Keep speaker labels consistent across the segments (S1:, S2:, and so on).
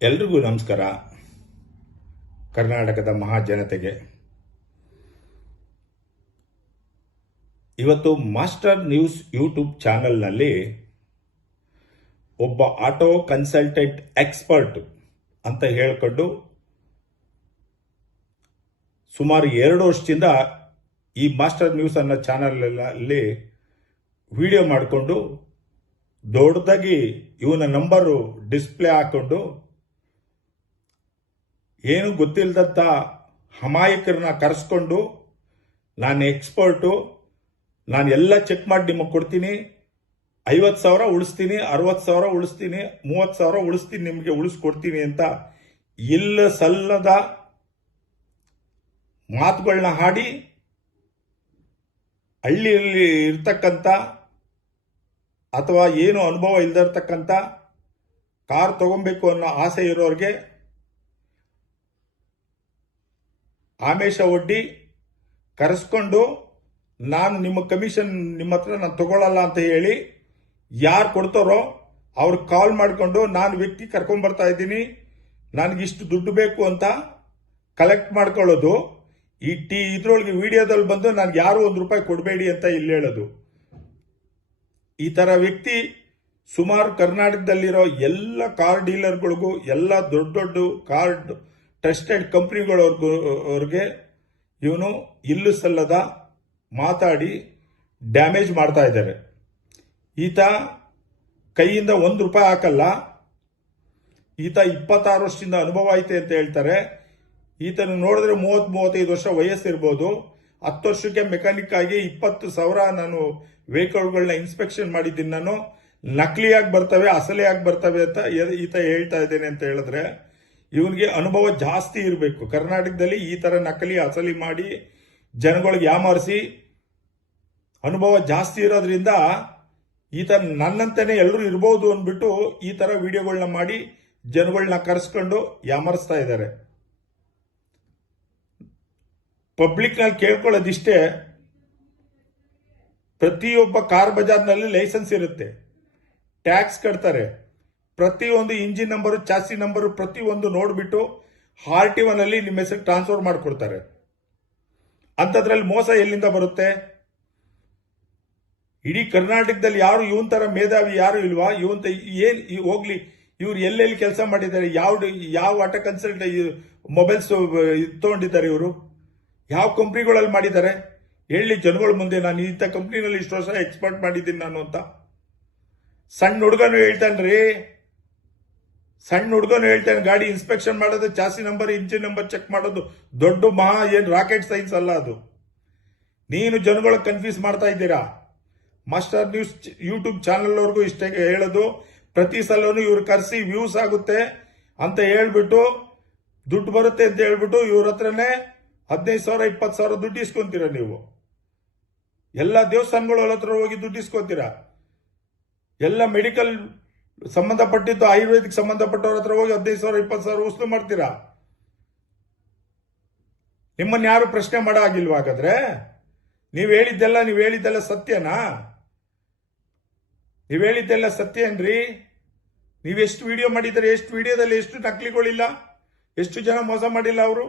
S1: ಎಲ್ರಿಗೂ ನಮಸ್ಕಾರ. ಕರ್ನಾಟಕದ ಮಹಾಜನತೆಗೆ. ಇವತ್ತು ಮಾಸ್ಟರ್ ನ್ಯೂಸ್ ಯೂಟ್ಯೂಬ್ ಚಾನೆಲ್ನಲ್ಲಿ ಒಬ್ಬ ಆಟೋ ಕನ್ಸಲ್ಟೆಂಟ್ ಎಕ್ಸ್ಪರ್ಟ್ ಅಂತ ಹೇಳಿಕೊಂಡು ಸುಮಾರು ಎರಡು ವರ್ಷದಿಂದ ಈ ಮಾಸ್ಟರ್ ನ್ಯೂಸ್ ಅನ್ನೋ ಚಾನಲಲ್ಲಿ ವಿಡಿಯೋ ಮಾಡಿಕೊಂಡು ದೊಡ್ಡದಾಗಿ ಇವನ ನಂಬರು ಡಿಸ್ಪ್ಲೇ ಹಾಕೊಂಡು ಏನು ಗೊತ್ತಿಲ್ಲದಂಥ ಅಮಾಯಕರನ್ನ ಕರೆಸ್ಕೊಂಡು ನಾನು ಎಕ್ಸ್ಪರ್ಟು, ನಾನು ಎಲ್ಲ ಚೆಕ್ ಮಾಡಿ ನಿಮಗೆ ಕೊಡ್ತೀನಿ. ಐವತ್ತು ಸಾವಿರ ಉಳಿಸ್ತೀನಿ, ಅರವತ್ತು ಸಾವಿರ ಉಳಿಸ್ತೀನಿ, ಮೂವತ್ತು ಸಾವಿರ ಉಳಿಸ್ತೀನಿ, ನಿಮಗೆ ಉಳಿಸ್ಕೊಡ್ತೀನಿ ಅಂತ ಇಲ್ಲ ಸಲ್ಲದ ಮಾತುಗಳನ್ನ ಹಾಡಿ ಹಳ್ಳಿಯಲ್ಲಿ ಇರ್ತಕ್ಕಂಥ ಅಥವಾ ಏನು ಅನುಭವ ಇಲ್ಲದಿರ್ತಕ್ಕಂಥ ಕಾರ್ ತಗೊಬೇಕು ಅನ್ನೋ ಆಸೆ ಇರೋರಿಗೆ ಆಮೇಶ ಒಡ್ಡಿ ಕರೆಸ್ಕೊಂಡು, ನಾನು ನಿಮ್ಮ ಕಮಿಷನ್ ನಿಮ್ಮ ಹತ್ರ ನಾನು ತಗೊಳ್ಳಲ್ಲ ಅಂತ ಹೇಳಿ ಯಾರು ಕೊಡ್ತಾರೋ ಅವ್ರು ಕಾಲ್ ಮಾಡಿಕೊಂಡು, ನಾನು ವ್ಯಕ್ತಿ ಕರ್ಕೊಂಡ್ಬರ್ತಾ ಇದ್ದೀನಿ ನನಗಿಷ್ಟು ದುಡ್ಡು ಬೇಕು ಅಂತ ಕಲೆಕ್ಟ್ ಮಾಡ್ಕೊಳ್ಳೋದು. ಈ ಟಿ ಇದ್ರೊಳಗೆ ವಿಡಿಯೋದಲ್ಲಿ ಬಂದು ನನಗೆ ಯಾರು ಒಂದು ರೂಪಾಯಿ ಕೊಡಬೇಡಿ ಅಂತ ಇಲ್ಲಿ ಹೇಳೋದು. ಈ ಥರ ವ್ಯಕ್ತಿ ಸುಮಾರು ಕರ್ನಾಟಕದಲ್ಲಿರೋ ಎಲ್ಲ ಕಾರ್ ಡೀಲರ್ಗಳಿಗೂ ಎಲ್ಲ ದೊಡ್ಡ ದೊಡ್ಡ ಕಾರ್ ಟ್ರಸ್ಟೆಡ್ ಕಂಪ್ನಿಗಳವ್ರಿಗೂ ಅವ್ರಿಗೆ ಇವನು ಇಲ್ಲು ಸಲ್ಲದ ಮಾತಾಡಿ ಡ್ಯಾಮೇಜ್ ಮಾಡ್ತಾ ಇದ್ದಾರೆ. ಈತ ಕೈಯಿಂದ ಒಂದು ರೂಪಾಯಿ ಹಾಕಲ್ಲ. ಈತ ಇಪ್ಪತ್ತಾರು ವರ್ಷದಿಂದ ಅನುಭವ ಐತೆ ಅಂತ ಹೇಳ್ತಾರೆ. ಈತನ ನೋಡಿದ್ರೆ ಮೂವತ್ತು, ಮೂವತ್ತೈದು ವರ್ಷ ವಯಸ್ಸಿರ್ಬೋದು. ಹತ್ತು ವರ್ಷಕ್ಕೆ ಮೆಕ್ಯಾನಿಕ್ ಆಗಿ ಇಪ್ಪತ್ತು ಸಾವಿರ ನಾನು ವೆಹಿಕಲ್ಗಳನ್ನ ಇನ್ಸ್ಪೆಕ್ಷನ್ ಮಾಡಿದ್ದೀನಿ ನಾನು. ನಕಲಿಯಾಗಿ ಬರ್ತವೆ, ಅಸಲಿಯಾಗಿ ಬರ್ತವೆ ಅಂತ ಈತ ಹೇಳ್ತಾ ಇದ್ದೇನೆ ಅಂತ ಹೇಳಿದ್ರೆ ಇವನಿಗೆ ಅನುಭವ ಜಾಸ್ತಿ ಇರಬೇಕು. ಕರ್ನಾಟಕದಲ್ಲಿ ಈ ತರ ನಕಲಿ, ಅಸಲಿ ಮಾಡಿ ಜನಗಳಿಗೆ ಯಾಮಾರಿಸಿ ಅನುಭವ ಜಾಸ್ತಿ ಇರೋದ್ರಿಂದ ಈತ ನನ್ನಂತನೇ ಎಲ್ಲರೂ ಇರ್ಬೋದು ಅಂದ್ಬಿಟ್ಟು ಈ ತರ ವಿಡಿಯೋಗಳನ್ನ ಮಾಡಿ ಜನಗಳನ್ನ ಕರೆಸ್ಕೊಂಡು ಯಾಮರಿಸ್ತಾ ಇದ್ದಾರೆ. ಪಬ್ಲಿಕ್ನಲ್ಲಿ ಕೇಳ್ಕೊಳ್ಳೋದಿಷ್ಟೇ ಪ್ರತಿಯೊಬ್ಬ ಕಾರ್ ಬಜಾರ್ನಲ್ಲಿ ಲೈಸೆನ್ಸ್ ಇರುತ್ತೆ. ಟ್ಯಾಕ್ಸ್ ಕಟ್ತಾರೆ. ಪ್ರತಿಯೊಂದು ಇಂಜಿನ್ ನಂಬರು, ಚಾಸಿ ನಂಬರು ಪ್ರತಿಯೊಂದು ನೋಡ್ಬಿಟ್ಟು ಆರ್ ಟಿ ಒನಲ್ಲಿ ನಿಮ್ಮ ಹೆಸರು ಟ್ರಾನ್ಸ್ಫರ್ ಮಾಡಿಕೊಡ್ತಾರೆ. ಅಂಥದ್ರಲ್ಲಿ ಮೋಸ ಎಲ್ಲಿಂದ ಬರುತ್ತೆ? ಇಡೀ ಕರ್ನಾಟಕದಲ್ಲಿ ಯಾರು ಇವನ್ ತರ ಮೇಧಾವಿ, ಯಾರು ಇಲ್ವಾ? ಇವಂತ ಏನ್ ಹೋಗ್ಲಿ, ಇವ್ರು ಎಲ್ಲೆಲ್ಲಿ ಕೆಲಸ ಮಾಡಿದ್ದಾರೆ? ಯಾವ ಯಾವ ಆಟ ಕನ್ಸಲ್ಟ್ ಮೊಬೈಲ್ಸ್ ತಗೊಂಡಿದ್ದಾರೆ ಇವರು? ಯಾವ ಕಂಪ್ನಿಗಳಲ್ಲಿ ಮಾಡಿದ್ದಾರೆ? ಹೇಳಿ ಜನಗಳ ಮುಂದೆ, ನಾನು ಇಂಥ ಕಂಪ್ನಿನಲ್ಲಿ ಇಷ್ಟು ವರ್ಷ ಎಕ್ಸ್ಪರ್ಟ್ ಮಾಡಿದ್ದೀನಿ ನಾನು ಅಂತ. ಸಣ್ಣ ಹುಡುಗನು ಹೇಳ್ತಾನ್ರಿ ಸಣ್ಣ ಹುಡುಗನು ಹೇಳ್ತಾನೆ, ಗಾಡಿ ಇನ್ಸ್ಪೆಕ್ಷನ್ ಮಾಡೋದು, chassis number engine number check ಮಾಡೋದು. ದೊಡ್ಡ ಮಹಾ ಏನು ರಾಕೆಟ್ ಸೈನ್ಸ್ ಅಲ್ಲ ಅದು. ನೀನು ಜನಗಳ ಕನ್ಫ್ಯೂಸ್ ಮಾಡ್ತಾ ಇದ್ದೀರಾ? ಮಾಸ್ಟರ್ ನ್ಯೂಸ್ ಯೂಟ್ಯೂಬ್ ಚಾನೆಲ್ ಅವ್ರಿಗೂ ಇಷ್ಟೇ ಹೇಳೋದು, ಪ್ರತಿ ಸಲನು ಇವ್ರು ಕರೆಸಿ ವ್ಯೂಸ್ ಆಗುತ್ತೆ ಅಂತ ಹೇಳ್ಬಿಟ್ಟು, ದುಡ್ಡು ಬರುತ್ತೆ ಅಂತ ಹೇಳ್ಬಿಟ್ಟು ಇವ್ರ ಹತ್ರನೇ ಹದಿನೈದು ಸಾವಿರ, ಇಪ್ಪತ್ತು ಸಾವಿರ ದುಡ್ಡು ಇಸ್ಕೊಂತೀರ ನೀವು? ಎಲ್ಲ ದೇವಸ್ಥಾನಗಳ ಹತ್ರ ಹೋಗಿ ದುಡ್ಡು ಇಸ್ಕೊತೀರಾ? ಎಲ್ಲ ಮೆಡಿಕಲ್ ಸಂಬಂಧಪಟ್ಟಿದ್ದು ಆಯುರ್ವೇದಿಕ್ ಸಂಬಂಧಪಟ್ಟವ್ರ ಹತ್ರ ಹೋಗಿ ಹದಿನೈದು ಸಾವಿರ, ಇಪ್ಪತ್ತು ಸಾವಿರ ವಸ್ತು ಮಾಡ್ತೀರಾ? ನಿಮ್ಮನ್ನ ಯಾರು ಪ್ರಶ್ನೆ ಮಾಡೋ ಹಾಗಾದ್ರೆ? ನೀವು ಹೇಳಿದ್ದೆಲ್ಲ ನೀವು ಹೇಳಿದ್ದೆಲ್ಲ ಸತ್ಯನಾ? ನೀವು ಹೇಳಿದ್ದೆಲ್ಲ ಸತ್ಯ ಏನ್ರಿ? ನೀವೆಷ್ಟು ವಿಡಿಯೋ ಮಾಡಿದರೆ ಎಷ್ಟು ವಿಡಿಯೋದಲ್ಲಿ ಎಷ್ಟು ನಕಲಿಗಳಿಲ್ಲ, ಎಷ್ಟು ಜನ ಮೋಸ ಮಾಡಿಲ್ಲ ಅವರು?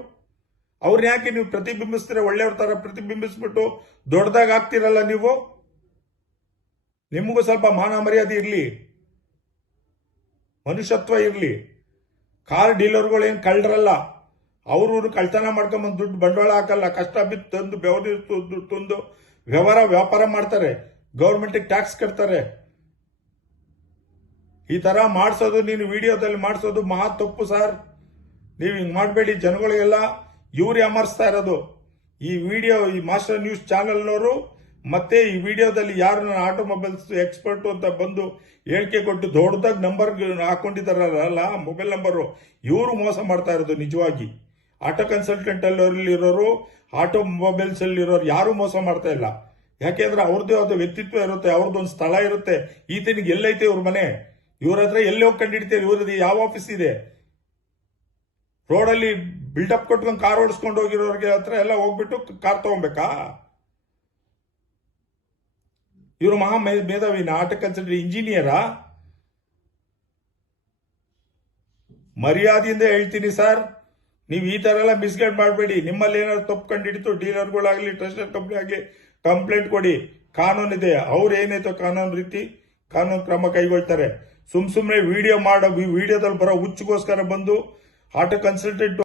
S1: ಅವ್ರನ್ನ ಯಾಕೆ ನೀವು ಪ್ರತಿಬಿಂಬಿಸ್ತೀರ? ಒಳ್ಳೆಯವ್ರ ತರ ಪ್ರತಿಬಿಂಬಿಸ್ಬಿಟ್ಟು ದೊಡ್ಡದಾಗ ಆಗ್ತಿರಲ್ಲ ನೀವು? ನಿಮಗೂ ಸ್ವಲ್ಪ ಮಾನ ಮರ್ಯಾದೆ ಇರಲಿ. ಮನುಷ್ಯತ್ವ ಇರಲಿ. ಕಾರ್ ಡೀಲರ್ಗಳು ಏನು ಕಳ್ಳರಲ್ಲ. ಅವ್ರವ್ರು ಕಳ್ತನ ಮಾಡ್ಕೊಂಬಂದು ದುಡ್ಡು ಬಂಡವಾಳ ಹಾಕಲ್ಲ, ಕಷ್ಟ ಬಿದ್ದು ತಂದು ಬೆವರು ದುಡ್ಡು ತಂದು ವ್ಯವಹಾರ, ವ್ಯಾಪಾರ ಮಾಡ್ತಾರೆ. ಗೌರ್ಮೆಂಟಿಗೆ ಟ್ಯಾಕ್ಸ್ ಕಟ್ತಾರೆ. ಈ ತರ ಮಾಡಿಸೋದು, ನೀನು ವಿಡಿಯೋದಲ್ಲಿ ಮಾಡಿಸೋದು ಮಹಾ ತಪ್ಪು ಸರ್. ನೀವು ಹಿಂಗೆ ಮಾಡಬೇಡಿ ಜನಗಳಿಗೆಲ್ಲ. ಇವ್ರು ಅಮರ್ಸ್ತಾ ಇರೋದು. ಈ ವಿಡಿಯೋ, ಈ ಮಾಸ್ಟರ್ ನ್ಯೂಸ್ ಚಾನೆಲ್ನವರು ಮತ್ತೆ ಈ ವಿಡಿಯೋದಲ್ಲಿ ಯಾರು ನನ್ನ ಆಟೋಮೊಬೈಲ್ಸ್ ಎಕ್ಸ್ಪರ್ಟ್ ಅಂತ ಬಂದು ಹೇಳಿಕೆ ಕೊಟ್ಟು ದೊಡ್ಡದಾಗಿ ನಂಬರ್ ಹಾಕೊಂಡಿದ್ದಾರಲ್ಲ ಮೊಬೈಲ್ ನಂಬರು ಇವರು ಮೋಸ ಮಾಡ್ತಾ ಇರೋದು ನಿಜವಾಗಿ. ಆಟೋ ಕನ್ಸಲ್ಟೆಂಟ್ ಅಲ್ಲಿ ಇರೋರು ಆಟೋ ಅಲ್ಲಿ ಇರೋರು ಯಾರು ಮೋಸ ಮಾಡ್ತಾ ಇಲ್ಲ. ಯಾಕೆಂದ್ರೆ ಅವ್ರದ್ದೇ ಆದ ವ್ಯಕ್ತಿತ್ವ ಇರುತ್ತೆ ಅವ್ರದ್ದೊಂದು ಸ್ಥಳ ಇರುತ್ತೆ. ಈತನಿಗೆ ಎಲ್ಲೈತೆ ಇವ್ರ ಮನೆ. ಇವ್ರ ಹತ್ರ ಎಲ್ಲಿ ಹೋಗಿ ಕಂಡಿಡ್ತೀರಿ ಇವ್ರದ್ದು ಯಾವ ಆಫೀಸ್ ಇದೆ? ರೋಡಲ್ಲಿ ಬಿಲ್ಡಪ್ ಕೊಟ್ಕೊಂಡು ಕಾರ್ ಓಡಿಸ್ಕೊಂಡು ಹೋಗಿರೋರಿಗೆ ಹತ್ರ ಎಲ್ಲ ಹೋಗ್ಬಿಟ್ಟು ಕಾರ್ ತಗೊಬೇಕಾ? ಇವರು ಮಹಾ ಮೇ- ಮೇಧಾವಿನ ಆಟ ಕನ್ಸಲ್ಟೆಂಟ್ ಇಂಜಿನಿಯರಾ ಮರ್ಯಾದೆಯಿಂದ ಹೇಳ್ತೀನಿ ಸರ್, ನೀವು ಈ ತರ ಎಲ್ಲ ಮಿಸ್ಗೈಡ್ ಮಾಡಬೇಡಿ. ನಿಮ್ಮಲ್ಲಿ ಏನಾದ್ರು ತಪ್ಪು ಕಂಡಿಡಿತು, ಡೀಲರ್ಗಳಾಗಲಿ, ಟ್ರಸ್ಟರ್ ಕಂಪ್ನಿ ಆಗಲಿ ಕಂಪ್ಲೇಂಟ್ ಕೊಡಿ. ಕಾನೂನಿದೆ ಅವ್ರು ಏನಾಯ್ತೋ ಕಾನೂನು ರೀತಿ, ಕಾನೂನು ಕ್ರಮ ಕೈಗೊಳ್ತಾರೆ. ಸುಮ್ ಸುಮ್ಮನೆ ವಿಡಿಯೋ ಮಾಡೋ ವಿಡಿಯೋದಲ್ಲಿ ಬರೋ ಹುಚ್ಚಿಗೋಸ್ಕರ ಬಂದು, ಆಟೋ ಕನ್ಸಲ್ಟೆಂಟ್